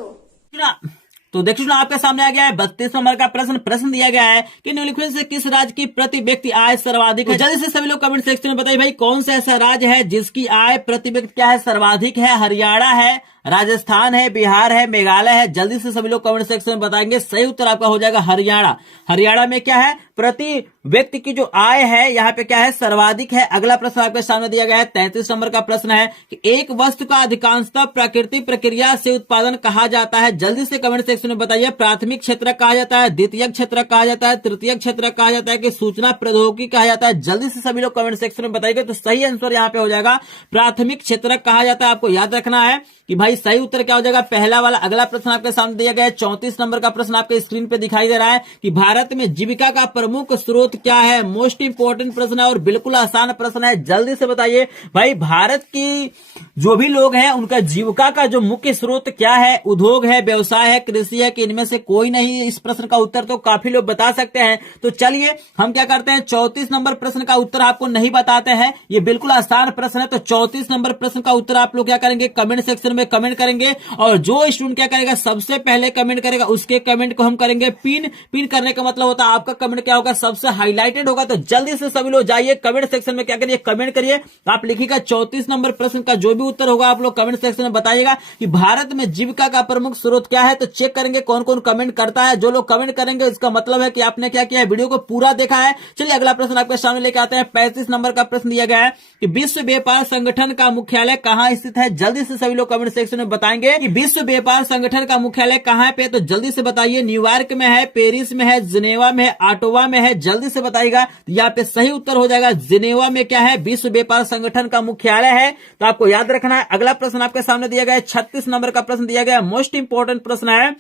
तो देखिए ना, आपके सामने आ गया है 32 नंबर का प्रश्न दिया गया है कि निम्नलिखित से किस राज्य की प्रति व्यक्ति आय सर्वाधिक है। जल्दी से सभी लोग कमेंट सेक्शन में बताइए भाई कौन सा ऐसा राज्य है जिसकी आय प्रति व्यक्ति क्या है, सर्वाधिक है। हरियाणा है, राजस्थान है, बिहार है, मेघालय है? जल्दी से सभी लोग कमेंट सेक्शन में बताएंगे। सही उत्तर आपका हो जाएगा हरियाणा। हरियाणा में क्या है? प्रति व्यक्ति की जो आय है यहाँ पे क्या है? सर्वाधिक है। अगला प्रश्न आपके सामने दिया गया है 33 नंबर का प्रश्न है कि एक वस्तु का अधिकांशतः प्राकृतिक प्रक्रिया से उत्पादन कहा जाता है। जल्दी से कमेंट सेक्शन में बताइए। प्राथमिक क्षेत्र कहा जाता है, द्वितीयक क्षेत्र कहा जाता है, तृतीयक क्षेत्र कहा जाता है कि सूचना प्रौद्योगिकी कहा जाता है? जल्दी से सभी लोग कमेंट सेक्शन में बताइए। तो सही आंसर यहाँ पे हो जाएगा प्राथमिक क्षेत्र कहा जाता है। आपको याद रखना है कि भाई सही उत्तर क्या हो जाएगा? पहला वाला। अगला प्रश्न आपके सामने दिया गया है 34 नंबर का प्रश्न आपके स्क्रीन पे दिखाई दे रहा है कि भारत में जीविका का प्रमुख स्रोत क्या है? मोस्ट इंपोर्टेंट प्रश्न है और बिल्कुल आसान प्रश्न है। जल्दी से बताइए भाई, भारत की जो भी लोग हैं उनका जीविका का जो मुख्य स्रोत क्या है? उद्योग है, व्यवसाय है, कृषि है कि इनमें से कोई नहीं? इस प्रश्न का उत्तर तो काफी लोग बता सकते हैं। तो चलिए हम क्या करते हैं, 34 नंबर प्रश्न का उत्तर आपको नहीं बताते हैं, ये बिल्कुल आसान प्रश्न है। तो 34 नंबर प्रश्न का उत्तर आप लोग क्या करेंगे? कमेंट सेक्शन में कमेंट करेंगे और जो स्टूडेंट क्या करेगा सबसे पहले कमेंट करेगा उसके कमेंट को हम करेंगे पिन। पिन करने का मतलब होता है आपका कमेंट क्या होगा? सबसे हाईलाइटेड होगा। तो जल्दी से सभी लोग जाइए कमेंट सेक्शन में क्या करिए? कमेंट करिए। आप लिखिएगा 34 नंबर प्रश्न का जो भी उत्तर होगा आप लोग कमेंट सेक्शन में बताइएगा कि भारत में जीविका का प्रमुख स्रोत क्या है। तो चेक करेंगे कौन कौन कमेंट करता है। जो लोग कमेंट करेंगे इसका मतलब है कि आपने क्या किया है? वीडियो को पूरा देखा है। चलिए अगला प्रश्न आपके सामने लेकर आते हैं। 35 नंबर का प्रश्न दिया गया है कि विश्व व्यापार संगठन का मुख्यालय कहाँ स्थित है? जल्दी से सभी लोग कमेंट सेक्शन में बताएंगे कि विश्व व्यापार संगठन का मुख्यालय कहाँ पे? तो जल्दी से बताइए। न्यूयॉर्क में है, पेरिस में है, जिनेवा में है, ऑटोवा में है? जल्दी से बताइएगा। यहाँ पे सही उत्तर हो जाएगा जिनेवा में क्या है? विश्व व्यापार संगठन का मुख्यालय है। तो आपको याद रखना है। अगला प्रश्न आपके सामने दिया गया है 36 नंबर का प्रश्न दिया गया है। मोस्ट इंपोर्टेंट प्रश्न है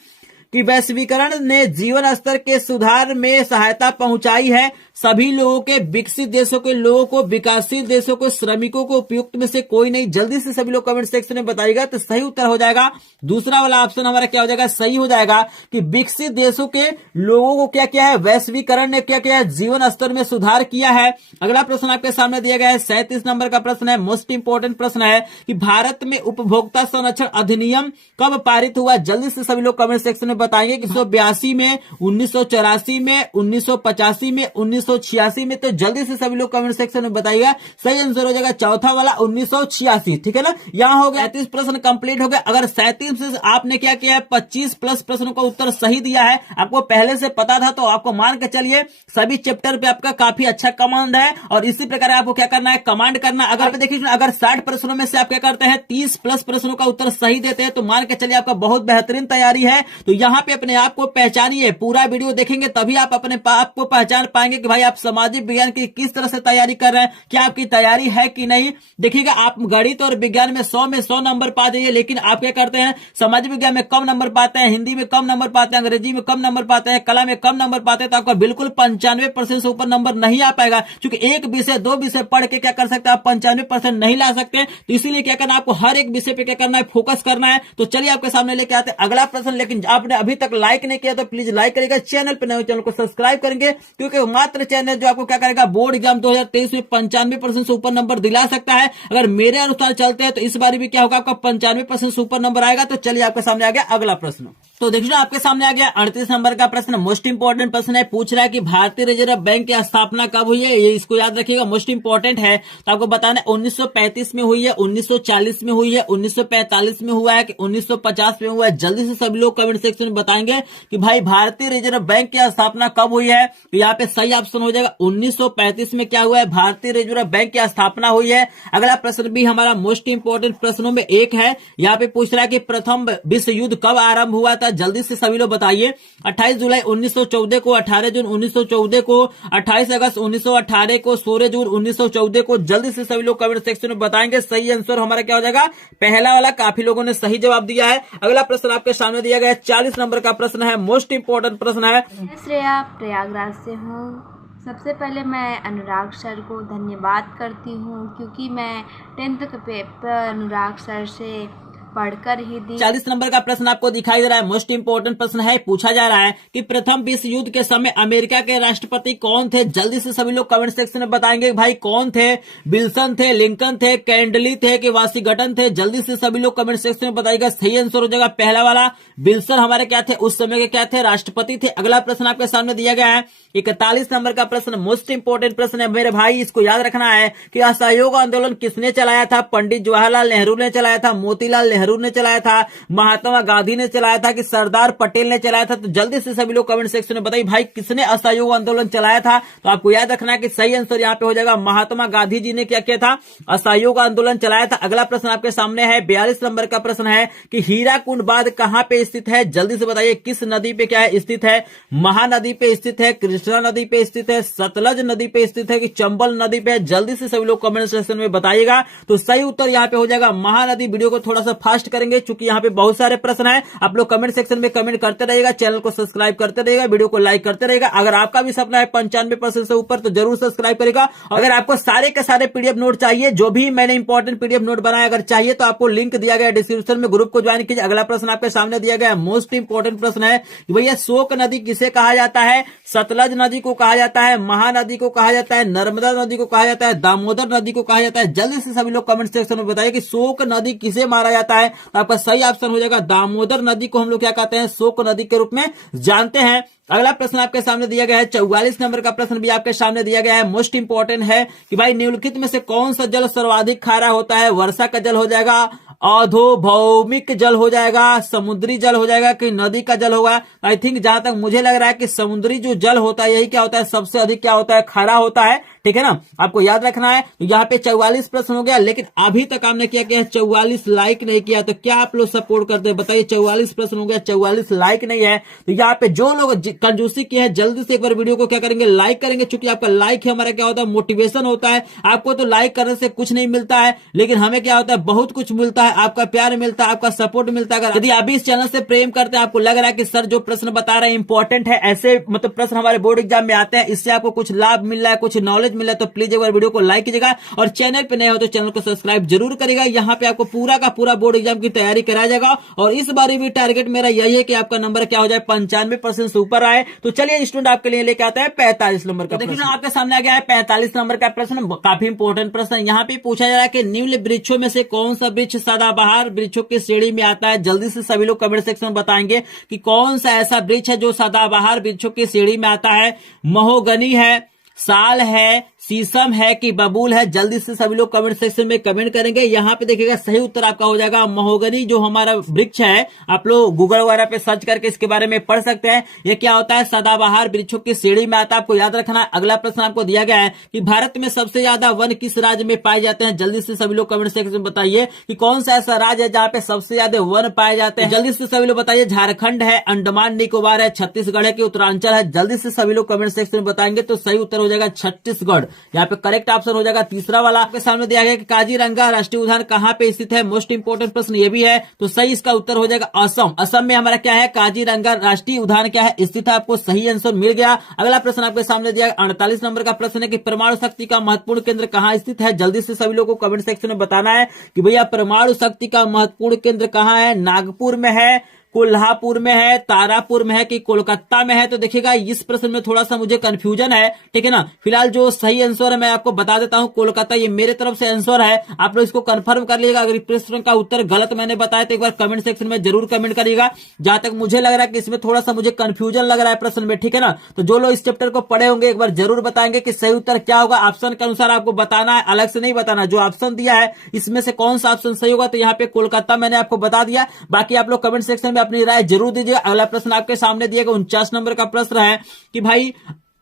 कि वैश्वीकरण ने जीवन स्तर के सुधार में सहायता पहुंचाई है। सभी लोगों के, विकसित देशों के लोगों को, विकासशील देशों को, श्रमिकों को उपयुक्त में से कोई नहीं? जल्दी से सभी लोग कमेंट सेक्शन में बताइएगा। तो सही उत्तर हो जाएगा दूसरा वाला ऑप्शन हमारा क्या हो जाएगा? सही हो जाएगा कि विकसित देशों के लोगों को क्या किया है? वैश्वीकरण ने क्या किया है? जीवन स्तर में सुधार किया है। अगला प्रश्न आपके सामने दिया गया है 37 नंबर का प्रश्न है। मोस्ट इंपोर्टेंट प्रश्न है कि भारत में उपभोक्ता संरक्षण अधिनियम कब पारित हुआ? जल्दी से सभी लोग कमेंट सेक्शन में बताएंगे कि 1982 में, 1984 में, 1985 में, 1986 में? तो जल्दी से सभी लोग कमेंट सेक्शन में बताइएगा। सही आंसर हो जाएगा चौथा वाला 1986। ठीक है ना? यहाँ हो गया 37 प्रश्न कंप्लीट हो गया। अगर 37 से आपने क्या किया है? 25 प्लस प्रश्नों का उत्तर सही दिया है, आपको पहले से पता था, तो आपको मान के चलिए सभी चैप्टर पे आपका काफी अच्छा कमांड है। और इसी प्रकार आपको क्या करना है? कमांड करना। अगर देखिए अगर 60 प्रश्नों में से आप क्या करते हैं? 30 प्लस प्रश्नों का उत्तर सही देते हैं तो मान के चलिए आपका बहुत बेहतरीन तैयारी है। तो यहाँ पे अपने आप को पहचानिए। पूरा वीडियो देखेंगे तभी आप अपने आप को पहचान पाएंगे कि भाई आप सामाजिक विज्ञान की किस तरह से तैयारी कर रहे हैं, क्या आपकी तैयारी है कि नहीं। देखिएगा आप गणित और विज्ञान में 100 नंबर पा जाइए, लेकिन आप क्या करते हैं? सामाजिक विज्ञान में कम नंबर पाते हैं, हिंदी में कम नंबर पाते हैं, अंग्रेजी में कम नंबर पाते हैं, कला में कम नंबर पाते हैं। तो आपका बिल्कुल 95% से ऊपर नंबर नहीं आ पाएगा, क्योंकि एक विषय 2 विषय पढ़ के क्या कर सकते हैं आप? 95% नहीं ला सकते। तो इसीलिए क्या करना है आपको? हर एक विषय पे क्या करना है? फोकस करना है। तो चलिए आपके सामने लेके आते हैं अगला प्रश्न। लेकिन आपने अभी तक लाइक नहीं किया तो प्लीज लाइक करेगा, चैनल पर नए चैनल को सब्सक्राइब करेंगे, क्योंकि मात्र चैनल जो आपको क्या करेगा? बोर्ड एग्जाम 2023 में 95% से ऊपर नंबर दिला सकता है। अगर मेरे अनुसार चलते हैं तो इस बार भी क्या होगा? आपका 95% से ऊपर नंबर आएगा। तो चलिए आपके सामने आ गया अगला प्रश्न। तो देखिए आपके सामने आ गया 38 नंबर का प्रश्न। मोस्ट इंपोर्टेंट प्रश्न है। पूछ रहा है कि भारतीय रिजर्व बैंक की स्थापना कब हुई है? ये इसको याद रखिएगा, मोस्ट इंपोर्टेंट है। तो आपको बताना है 1935 में हुई है, 1940 में हुई है, 1945 में हुआ है कि 1950 में हुआ है? जल्दी से सभी लोग कमेंट सेक्शन में बताएंगे कि भाई भारतीय रिजर्व बैंक की स्थापना कब हुई है। तो यहाँ पे सही ऑप्शन हो जाएगा 1935 में क्या हुआ है? भारतीय रिजर्व बैंक की स्थापना हुई है। अगला प्रश्न भी हमारा मोस्ट इंपोर्टेंट प्रश्नों में एक है। यहाँ पे पूछ रहा है कि प्रथम विश्व युद्ध कब आरंभ हुआ था? जल्दी से सभी लोग बताइए। 28 जुलाई 1914 को, 18 जून 1914 को, 28 अगस्त 1918 को, 16 जून 1914 को? जल्दी से सभी लोग कमेंट सेक्शन में बताएंगे। सही आंसर हमारा क्या हो जाएगा? पहला वाला। काफी लोगों ने सही जवाब दिया है। अगला प्रश्न आपके सामने दिया गया है 40 नंबर का प्रश्न है। मोस्ट इंपोर्टेंट प्रश्न है। मैं श्रेया प्रयागराज से हूँ। सबसे पहले मैं अनुराग सर को धन्यवाद करती हूँ, क्योंकि मैं 10th का पेपर अनुराग सर से पढ़कर ही दी। 40 नंबर का प्रश्न आपको दिखाई दे रहा है। मोस्ट इंपोर्टेंट प्रश्न है। पूछा जा रहा है कि प्रथम विश्व युद्ध के समय अमेरिका के राष्ट्रपति कौन थे? जल्दी से सभी लोग कमेंट सेक्शन में बताएंगे भाई कौन थे? विल्सन थे, लिंकन थे, कैंडली थे कि वाशिंगटन थे? जल्दी से सभी लोग कमेंट सेक्शन में बताइएगा। सही आंसर हो जाएगा पहला वाला। विल्सन हमारे क्या थे? उस समय के क्या थे? राष्ट्रपति थे। अगला प्रश्न आपके सामने दिया गया है 41 नंबर का प्रश्न। मोस्ट इंपोर्टेंट प्रश्न है मेरे भाई, इसको याद रखना है कि असहयोग आंदोलन किसने चलाया था? पंडित जवाहरलाल नेहरू ने चलाया था, मोतीलाल नेहरू ने चलाया था, महात्मा गांधी ने चलाया था कि सरदार पटेल ने चलाया था? तो जल्दी से सभी लोग कमेंट सेक्शन में बताइए भाई किसने असहयोग आंदोलन चलाया था। तो आपको याद रखना है कि सही आंसर यहाँ पे हो जाएगा महात्मा गांधी जी ने क्या किया था, असहयोग आंदोलन चलाया था। अगला प्रश्न आपके सामने है 42 नंबर का प्रश्न है कि हीराकुंड बांध कहां पे स्थित है? जल्दी से बताइए किस नदी पे क्या है स्थित है? महानदी पे स्थित है, कृष्णा नदी पे स्थित है, सतलज नदी पे स्थित है कि चंबल नदी पे? जल्दी से सभी लोग कमेंट सेक्शन में बताइएगा। तो सही उत्तर यहाँ पे हो जाएगा महानदी। वीडियो को थोड़ा सा फास्ट करेंगे क्योंकि यहाँ पे बहुत सारे प्रश्न है। आप लोग कमेंट सेक्शन में कमेंट करते रहिएगा, चैनल को सब्सक्राइब करते रहिएगा, वीडियो को लाइक करते रहेगा। अगर आपका भी सपना है 95% से ऊपर तो जरूर सब्सक्राइब करेगा। अगर आपको सारे के सारे पीडीएफ नोट चाहिए, जो भी मैंने इंपॉर्टेंट पीडीएफ नोट बनाया अगर चाहिए तो आपको लिंक दिया गया डिस्क्रिप्शन में, ग्रुप को ज्वाइन कीजिए। अगला प्रश्न आपके सामने दिया गया मोस्ट इंपॉर्टेंट प्रश्न है कि भैया शोक नदी किसे कहा जाता है? सतलज नदी को कहा जाता है, महानदी को कहा जाता है, नर्मदा नदी को कहा जाता है, दामोदर नदी को कहा जाता है? जल्दी से सभी लोग कमेंट सेक्शन में बताइए कि शोक नदी किसे माना जाता है। तो आपका सही ऑप्शन हो जाएगा दामोदर नदी को हम लोग क्या कहते हैं, शोक नदी के रूप में जानते हैं। अगला प्रश्न आपके सामने दिया गया है 44 नंबर का प्रश्न भी आपके सामने दिया गया है, मोस्ट इंपॉर्टेंट है कि भाई निम्नलिखित में से कौन सा जल सर्वाधिक खारा होता है? वर्षा का जल हो जाएगा, अधोभौमिक जल हो जाएगा, समुद्री जल हो जाएगा कि नदी का जल होगा? आई थिंक जहां तक मुझे लग रहा है कि समुद्री जो जल होता है यही क्या होता है, सबसे अधिक क्या होता है, खारा होता है। ठीक है ना, आपको याद रखना है। तो यहाँ पे 44 प्रश्न हो गया, लेकिन अभी तक आपने क्या किया, 44 लाइक नहीं किया। तो क्या आप लोग सपोर्ट करते हैं बताइए? 44 प्रश्न हो गया, 44 लाइक नहीं है। तो यहाँ पे जो लोग कंजूसी किए हैं जल्दी से एक बार वीडियो को क्या करेंगे, लाइक करेंगे, क्योंकि आपका लाइक है हमारा क्या होता है, मोटिवेशन होता है। आपको तो लाइक करने से कुछ नहीं मिलता है, लेकिन हमें क्या होता है, बहुत कुछ मिलता है। आपका प्यार मिलता है, आपका सपोर्ट मिलता है। यदि आप इस चैनल से प्रेम करते हैं, आपको लग रहा है कि सर जो प्रश्न बता रहे हैं इंपॉर्टेंट है, ऐसे मतलब प्रश्न हमारे बोर्ड एग्जाम में आते हैं, इससे आपको कुछ लाभ मिल रहा है, कुछ नॉलेज मिल रहा है, तो प्लीज एक बार वीडियो को लाइक कीजिएगा और चैनल पे नए हो तो चैनल को सब्सक्राइब जरूर करेगा। यहाँ पे आपको पूरा का पूरा बोर्ड एग्जाम की तैयारी कराया जाएगा और इस बार भी टारगेट मेरा यही है कि आपका नंबर क्या हो जाए, 95% से ऊपर आए। तो चलिए स्टूडेंट आपके लिए लेके आता है 45 नंबर का प्रश्न। आपके सामने आ गया है 45 नंबर का प्रश्न, काफी इंपॉर्टेंट प्रश्न। यहाँ पे पूछा जा रहा है कि निम्न वृक्षों में से कौन सा वृक्ष सदाबहार वृक्षों की श्रेणी में आता है? जल्दी से सभी लोग कमेंट सेक्शन में बताएंगे कि कौन सा ऐसा वृक्ष है जो सदाबहार वृक्षों की श्रेणी में आता है। महोगनी है, साल है, शीशम है कि बबूल है? जल्दी से सभी लोग कमेंट सेक्शन में कमेंट करेंगे। यहाँ पे देखिएगा सही उत्तर आपका हो जाएगा महोगनी। जो हमारा वृक्ष है, आप लोग गूगल वगैरह पे सर्च करके इसके बारे में पढ़ सकते हैं। ये क्या होता है, सदाबहार वृक्षों की श्रेणी में आता है, आपको याद रखना है। अगला प्रश्न आपको दिया गया है कि भारत में सबसे ज्यादा वन किस राज्य में पाए जाते हैं? जल्दी से सभी लोग कमेंट सेक्शन में बताइए कि कौन सा ऐसा राज्य है जहाँ पे सबसे ज्यादा वन पाए जाते हैं। जल्दी से सभी लोग बताइए। झारखंड है, अंडमान निकोबार है, छत्तीसगढ़ है कि उत्तरांचल है? जल्दी से सभी लोग कमेंट सेक्शन में बताएंगे। तो सही उत्तर हो जाएगा छत्तीसगढ़। यहाँ पे करेक्ट ऑप्शन हो जाएगा तीसरा वाला। आपके सामने दिया गया कि काजीरंगा राष्ट्रीय उद्यान कहाँ पे स्थित है? मोस्ट इंपोर्टेंट प्रश्न ये भी है। तो सही इसका उत्तर हो जाएगा असम। असम में हमारा क्या है, काजीरंगा राष्ट्रीय उद्यान क्या है, स्थित है। आपको सही आंसर मिल गया। अगला प्रश्न आपके सामने दिया 48 नंबर का प्रश्न है कि परमाणु शक्ति का महत्वपूर्ण केंद्र कहाँ स्थित है? जल्दी से सभी लोगों को कमेंट सेक्शन में बताना है कि भैया परमाणु शक्ति का महत्वपूर्ण केंद्र कहाँ है। नागपुर में है, कोल्हापुर में है, तारापुर में है कि कोलकाता में है? तो देखिएगा इस प्रश्न में थोड़ा सा मुझे कंफ्यूजन है। ठीक है ना, फिलहाल जो सही आंसर है मैं आपको बता देता हूं, कोलकाता। ये मेरे तरफ से आंसर है, आप लोग इसको कंफर्म कर लीजिएगा। अगर प्रश्न का उत्तर गलत मैंने बताया तो एक बार कमेंट सेक्शन में जरूर कमेंट करिएगा। जहां तक मुझे लग रहा है कि इसमें थोड़ा सा मुझे कंफ्यूजन लग रहा है प्रश्न में। ठीक है ना, तो जो लोग इस चैप्टर को पढ़े होंगे एक बार जरूर बताएंगे कि सही उत्तर क्या होगा। ऑप्शन के अनुसार आपको बताना है, अलग से नहीं बताना। जो ऑप्शन दिया है इसमें से कौन सा ऑप्शन सही होगा, तो यहाँ पे कोलकाता मैंने आपको बता दिया। बाकी आप लोग कमेंट सेक्शन में अपनी राय जरूर दीजिए। अगला प्रश्न आपके सामने दिएगा 49 नंबर का प्रश्न है कि भाई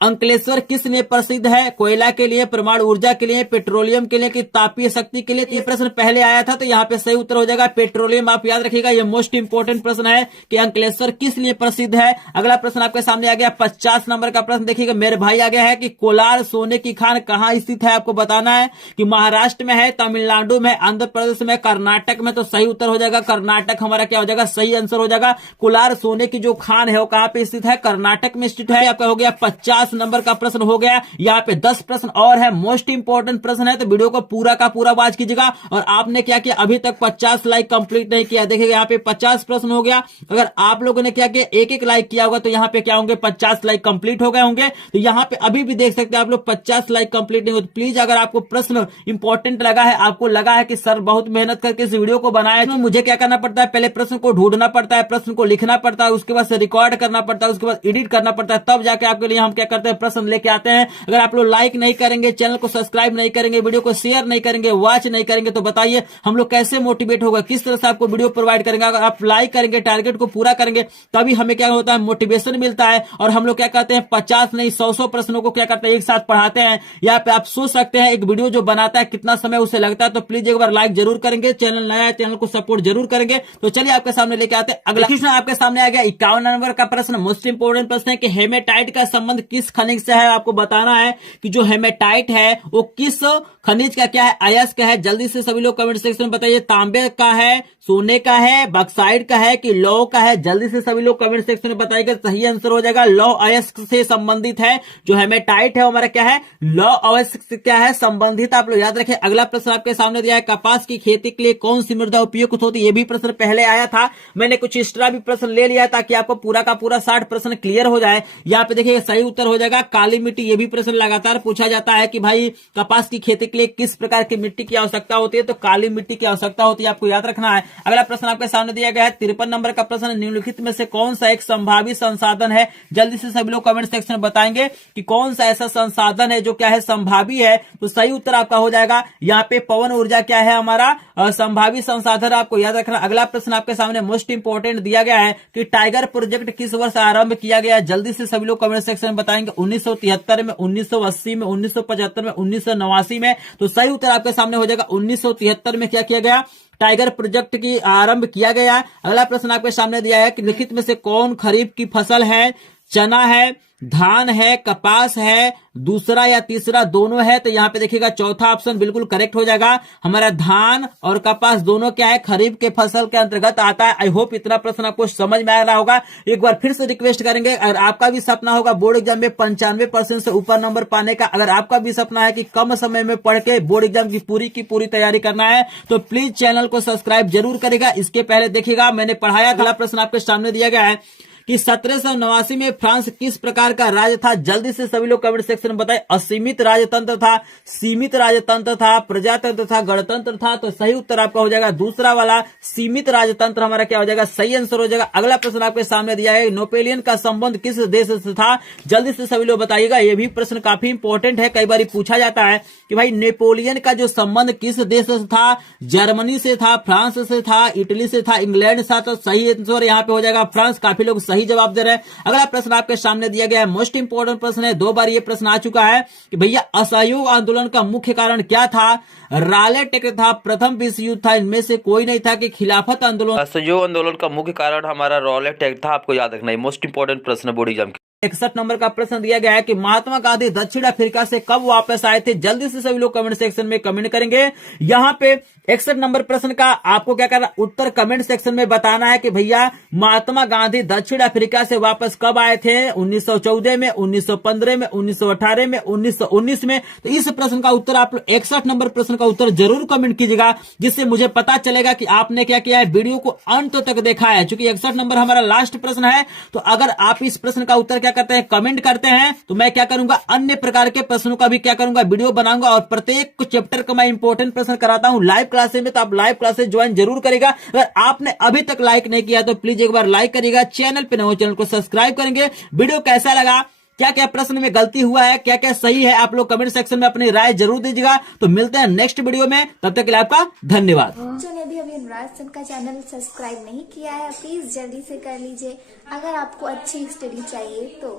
अंकलेश्वर किस लिए प्रसिद्ध है? कोयला के लिए, परमाणु ऊर्जा के लिए, पेट्रोलियम के लिए कि तापीय शक्ति के लिए? ये प्रश्न पहले आया था, तो यहाँ पे सही उत्तर हो जाएगा पेट्रोलियम। आप याद रखिएगा, ये मोस्ट इंपोर्टेंट प्रश्न है कि अंकलेश्वर किस लिए प्रसिद्ध है। अगला प्रश्न आपके सामने आ गया 50 नंबर का प्रश्न। देखिएगा मेरे भाई आ गया है कि कोलार सोने की खान कहाँ स्थित है? आपको बताना है कि महाराष्ट्र में है, तमिलनाडु में, आंध्र प्रदेश में, कर्नाटक में? तो सही उत्तर हो जाएगा कर्नाटक। हमारा क्या हो जाएगा, सही आंसर हो जाएगा। कोलार सोने की जो खान है वो कहाँ पे स्थित है? कर्नाटक में स्थित है। आपका हो गया 50 नंबर का प्रश्न हो गया। यहाँ पे 10 प्रश्न और है, मोस्ट इंपोर्टेंट प्रश्न है, तो वीडियो को पूरा का पूरा वॉच कीजिएगा। और आपने क्या किया, अभी तक 50 लाइक कंप्लीट नहीं किया। देखिएगा यहाँ पे 50 प्रश्न हो गया। अगर आप लोगों ने क्या किया, एक लाइक किया होगा तो यहाँ पे क्या होंगे, 50 लाइक कंप्लीट हो गए होंगे। तो यहाँ पे अभी भी देख सकते हैं आप लोग 50 लाइक कंप्लीट नहीं हो। तो प्लीज अगर आपको प्रश्न इंपॉर्टेंट लगा है, आपको लगा है कि सर बहुत मेहनत करके इस वीडियो को बनाया है, तो मुझे क्या करना पड़ता है, पहले प्रश्न को ढूंढना पड़ता है, प्रश्न को लिखना पड़ता है, उसके बाद से रिकॉर्ड करना पड़ता है, उसके बाद एडिट करना पड़ता है, तब जाके आपके लिए हम क्या करते हैं प्रश्न लेके आते हैं। अगर आप लोग लाइक नहीं करेंगे, चैनल को सब्सक्राइब नहीं करेंगे, वीडियो को शेयर नहीं करेंगे, वॉच नहीं करेंगे, तो बताइए हम लोग कैसे मोटिवेट होगा, किस तरह से आपको वीडियो प्रोवाइड करेंगे। अगर आप लाइक करेंगे, टारगेट को पूरा करेंगे, तभी हमें क्या होता है, मोटिवेशन मिलता है। और हम लोग क्या कहते हैं 50 नहीं 100 प्रश्नों को क्या करते हैं एक साथ पढ़ाते हैं। यहाँ पे आप सोच सकते हैं एक वीडियो जो बनाता है कितना समय उसे लगता है। तो प्लीज एक बार लाइक जरूर करेंगे, चैनल नया है चैनल को सपोर्ट जरूर करेंगे। तो चलिए आपके सामने लेके आते हैं अगला क्वेश्चन। आपके सामने आ गया 51 नंबर का प्रश्न, मोस्ट इंपोर्टेंट प्रश्न है कि हेमेटाइट का संबंध किस खनिज से है। आपको बताना है कि जो हेमेटाइट है वो किस खनिज का क्या है, अयस्क है। जल्दी से सभी लोग कमेंट सेक्शन में बताइए, तांबे का है, सोने का है, बॉक्साइट का है कि लौह का है। जल्दी से सभी लोग कमेंट सेक्शन में बताइएगा, सही आंसर हो जाएगा लौह अयस्क से संबंधित है। जो हेमेटाइट है वो हमारा क्या है, लौह अयस्क से क्या है संबंधित। आप लोग याद रखें। अगला प्रश्न आपके सामने दिया है, कपास की खेती के लिए कौन सी मृदा उपयुक्त होती है। ये भी प्रश्न पहले आया था, मैंने कुछ एक्स्ट्रा भी प्रश्न ले लिया ताकि आपको पूरा का पूरा 60 प्रश्न क्लियर हो जाए। यहाँ पे देखिए सही उत्तर हो जाएगा काली मिट्टी। ये भी प्रश्न लगातार पूछा जाता है कि भाई कपास की खेती के लिए किस प्रकार की मिट्टी की आवश्यकता होती है, तो काली मिट्टी की आवश्यकता होती है, आपको याद रखना है। अगला प्रश्न आपके सामने दिया गया है 53 नंबर का प्रश्न, निम्नलिखित में से कौन सा एक संभावित संसाधन है। जल्दी से सभी लोग कमेंट सेक्शन में बताएंगे कि कौन सा ऐसा संसाधन है जो क्या है संभावी है। तो सही उत्तर आपका हो जाएगा यहाँ पे पवन ऊर्जा क्या है हमारा संभावित संसाधन, आपको याद रखना। अगला प्रश्न आपके सामने मोस्ट इंपोर्टेंट दिया गया है कि टाइगर प्रोजेक्ट किस वर्ष आरंभ किया गया। जल्दी से सभी लोग कमेंट सेक्शन में बताएंगे, 1973 में, 1980 में, 1975 में, 1989 में। तो सही उत्तर आपके सामने हो जाएगा 1973 में क्या किया गया, टाइगर प्रोजेक्ट की आरंभ किया गया। अगला प्रश्न आपके सामने दिया है कि लिखित में से कौन खरीफ की फसल है। चना है, धान है, कपास है, दूसरा या तीसरा दोनों है। तो यहाँ पे देखिएगा चौथा ऑप्शन बिल्कुल करेक्ट हो जाएगा। हमारा धान और कपास दोनों क्या है, खरीफ के फसल के अंतर्गत आता है। आई होप इतना प्रश्न आपको समझ में आ रहा होगा। एक बार फिर से रिक्वेस्ट करेंगे, अगर आपका भी सपना होगा बोर्ड एग्जाम में 95% से ऊपर नंबर पाने का, अगर आपका भी सपना है कि कम समय में पढ़ के बोर्ड एग्जाम की पूरी तैयारी करना है, तो प्लीज चैनल को सब्सक्राइब जरूर करेगा। इसके पहले देखिएगा मैंने पढ़ाया। अगला प्रश्न आपके सामने दिया गया है कि 1789 में फ्रांस किस प्रकार का राज्य था। जल्दी से सभी लोग कमेंट सेक्शन में बताएं, असीमित राजतंत्र था, सीमित राजतंत्र था, प्रजातंत्र था, गणतंत्र था। तो सही उत्तर आपका हो जाएगा दूसरा वाला सीमित राजतंत्र हमारा क्या हो जाएगा, सही आंसर हो जाएगा। अगला प्रश्न आपके सामने दिया है, नेपोलियन का संबंध किस देश से था। जल्दी से सभी लोग बताइएगा, ये भी प्रश्न काफी इंपॉर्टेंट है, कई बार पूछा जाता है कि भाई नेपोलियन का जो संबंध किस देश से था। जर्मनी से था, फ्रांस से था, इटली से था, इंग्लैंड से था। तो सही आंसर यहाँ पे हो जाएगा फ्रांस। काफी लोग सही जवाब दे रहे हैं। अगला प्रश्न आपके सामने दिया गया है, मोस्ट इंपोर्टेंट प्रश्न है, 2 बार ये प्रश्न आ चुका है कि भैया असहयोग आंदोलन का मुख्य कारण क्या था। रॉलेट एक्ट था, प्रथम विश्व युद्ध था, इनमें से कोई नहीं था कि खिलाफत आंदोलन। असहयोग आंदोलन का मुख्य कारण हमारा रॉलेट एक्ट था, आपको याद रखना है। मोस्ट इंपोर्टेंट प्रश्न बोर्ड एग्जाम 61 नंबर का प्रश्न दिया गया है कि महात्मा गांधी दक्षिण अफ्रीका से कब वापस आए थे। जल्दी से सभी लोग कमेंट सेक्शन में कमेंट करेंगे। यहाँ पे 61 नंबर प्रश्न का आपको क्या करना, उत्तर कमेंट सेक्शन में बताना है कि भैया महात्मा गांधी दक्षिण अफ्रीका से वापस कब आए थे। 1914 में, 1915 में, 1918 में, 1919 में। तो इस प्रश्न का उत्तर आप 61 नंबर प्रश्न का उत्तर जरूर कमेंट कीजिएगा, जिससे मुझे पता चलेगा कि आपने क्या किया है, वीडियो को अंत तक देखा है। चूंकि 61 नंबर हमारा लास्ट प्रश्न है, तो अगर आप इस प्रश्न का उत्तर क्या करते हैं, कमेंट करते हैं, तो मैं क्या करूंगा, अन्य प्रकार के प्रश्नों का भी क्या करूंगा, वीडियो बनाऊंगा। और प्रत्येक चैप्टर का मैं इंपॉर्टेंट प्रश्न कराता हूं लाइव क्लासेस में, तो आप लाइव क्लासेस ज्वाइन जरूर करेगा। अगर आपने अभी तक लाइक नहीं किया तो प्लीज एक बार लाइक करिएगा, चैनल पे नए हो चैनल को सब्सक्राइब करेंगे। वीडियो कैसा लगा, क्या क्या प्रश्न में गलती हुआ है, क्या क्या सही है, आप लोग कमेंट सेक्शन में अपनी राय जरूर दीजिएगा। तो मिलते हैं नेक्स्ट वीडियो में, तब तक के लिए आपका धन्यवाद। जो ने अभी अनुराग सर का चैनल सब्सक्राइब नहीं किया है, प्लीज जल्दी से कर लीजिए। अगर आपको अच्छी स्टडी चाहिए तो